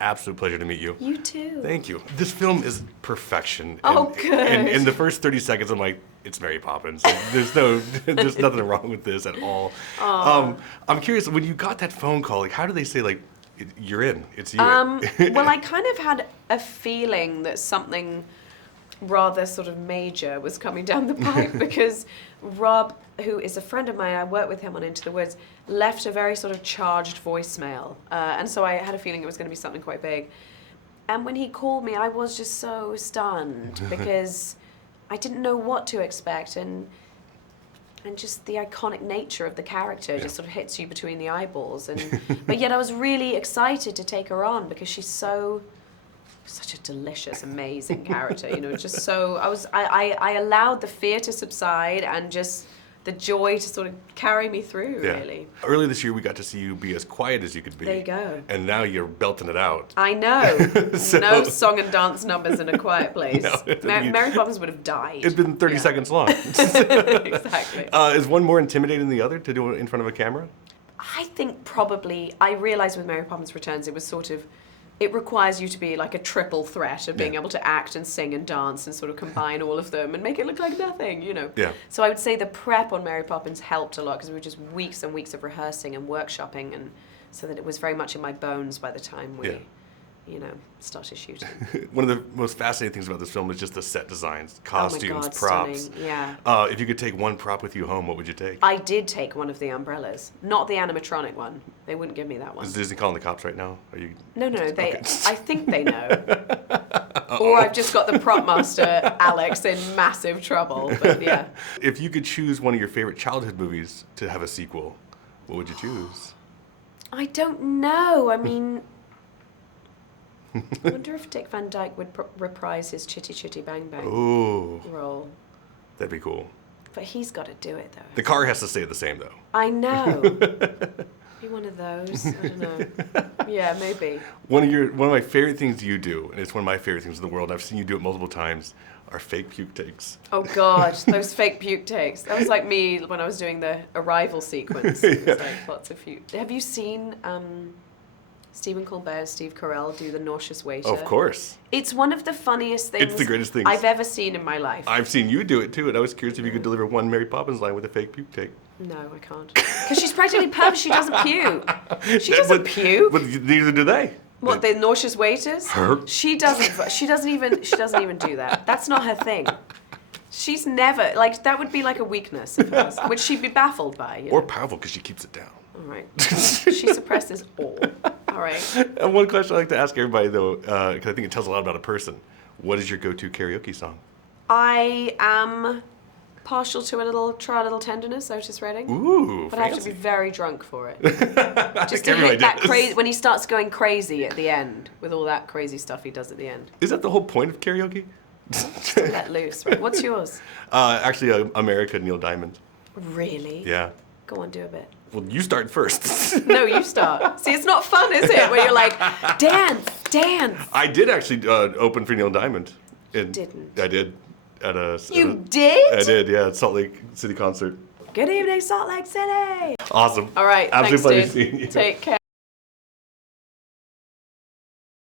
Absolute pleasure to meet you. You too. Thank you. This film is perfection. Oh, and, good. And in the first 30 seconds, I'm like, it's Mary Poppins. Like, there's nothing wrong with this at all. I'm curious, when you got that phone call, like, how do they say, like, you're in, it's you? Well, I kind of had a feeling that something rather sort of major was coming down the pipe because Rob, who is a friend of mine, I worked with him on Into the Woods, left a very sort of charged voicemail. And so I had a feeling it was going to be something quite big. And when he called me, I was just so stunned because I didn't know what to expect, and just the iconic nature of the character just sort of hits you between the eyeballs. But yet I was really excited to take her on because she's such a delicious, amazing character. You know, just so I allowed the fear to subside and just the joy to sort of carry me through, really. Earlier this year, we got to see you be as quiet as you could be. There you go. And now you're belting it out. I know. No song and dance numbers in a quiet place. No, Mary Poppins would have died. It's been 30 seconds long. Exactly. Is one more intimidating than the other to do it in front of a camera? I think probably, I realized with Mary Poppins Returns, it was sort of, it requires you to be like a triple threat of being able to act and sing and dance and sort of combine all of them and make it look like nothing, you know. Yeah. So I would say the prep on Mary Poppins helped a lot because we were just weeks and weeks of rehearsing and workshopping, and so that it was very much in my bones by the time we, you know, started shooting. One of the most fascinating things about this film is just the set designs, costumes, oh my God, props. Stunning. Yeah. If you could take one prop with you home, what would you take? I did take one of the umbrellas, not the animatronic one. They wouldn't give me that one. Is Disney calling the cops right now? Are you? No, they. Okay. I think they know. Or I've just got the prop master, Alex, in massive trouble. But yeah. If you could choose one of your favorite childhood movies to have a sequel, what would you choose? I don't know. I mean, I wonder if Dick Van Dyke would reprise his Chitty Chitty Bang Bang role. That'd be cool. But he's got to do it, though. The car has to stay the same, though. I know. Be one of those. I don't know. Yeah, maybe. One of my favorite things you do, and it's one of my favorite things in the world, I've seen you do it multiple times, are fake puke takes. Oh God, those fake puke takes. That was like me when I was doing the arrival sequence. It was like lots of puke. Have you seen Stephen Colbert, Steve Carell do the nauseous waiter? Of course. It's one of the funniest things It's the greatest things I've ever seen in my life. I've seen you do it too, and I was curious if you could deliver one Mary Poppins line with a fake puke take. No, I can't. Because she's practically perfect. She doesn't puke. She doesn't puke. But neither do they. What, the nauseous waiters? Her? She doesn't even do that. That's not her thing. She's never, like, that would be like a weakness of hers, which she'd be baffled by. You know? Or powerful, because she keeps it down. All right. She suppresses all. All right. And one question I like to ask everybody, though, because I think it tells a lot about a person. What is your go-to karaoke song? I am partial to Try a Little Tenderness, Otis Redding. Ooh, but fancy. I have to be very drunk for it. Just to everybody hit that does. crazy, when he starts going crazy at the end, with all that crazy stuff he does at the end. Is that the whole point of karaoke? Just to let loose, right? What's yours? Actually, America, Neil Diamond. Really? Yeah. Go on, do a bit. Well, you start first. No, you start. See, it's not fun, is it? Where you're like, dance. I did actually open for Neil Diamond. You didn't. I did. You did? I did, yeah, at Salt Lake City concert. Good evening, Salt Lake City. Awesome. All right, Absolute thanks, pleasure dude. seeing you. Take care.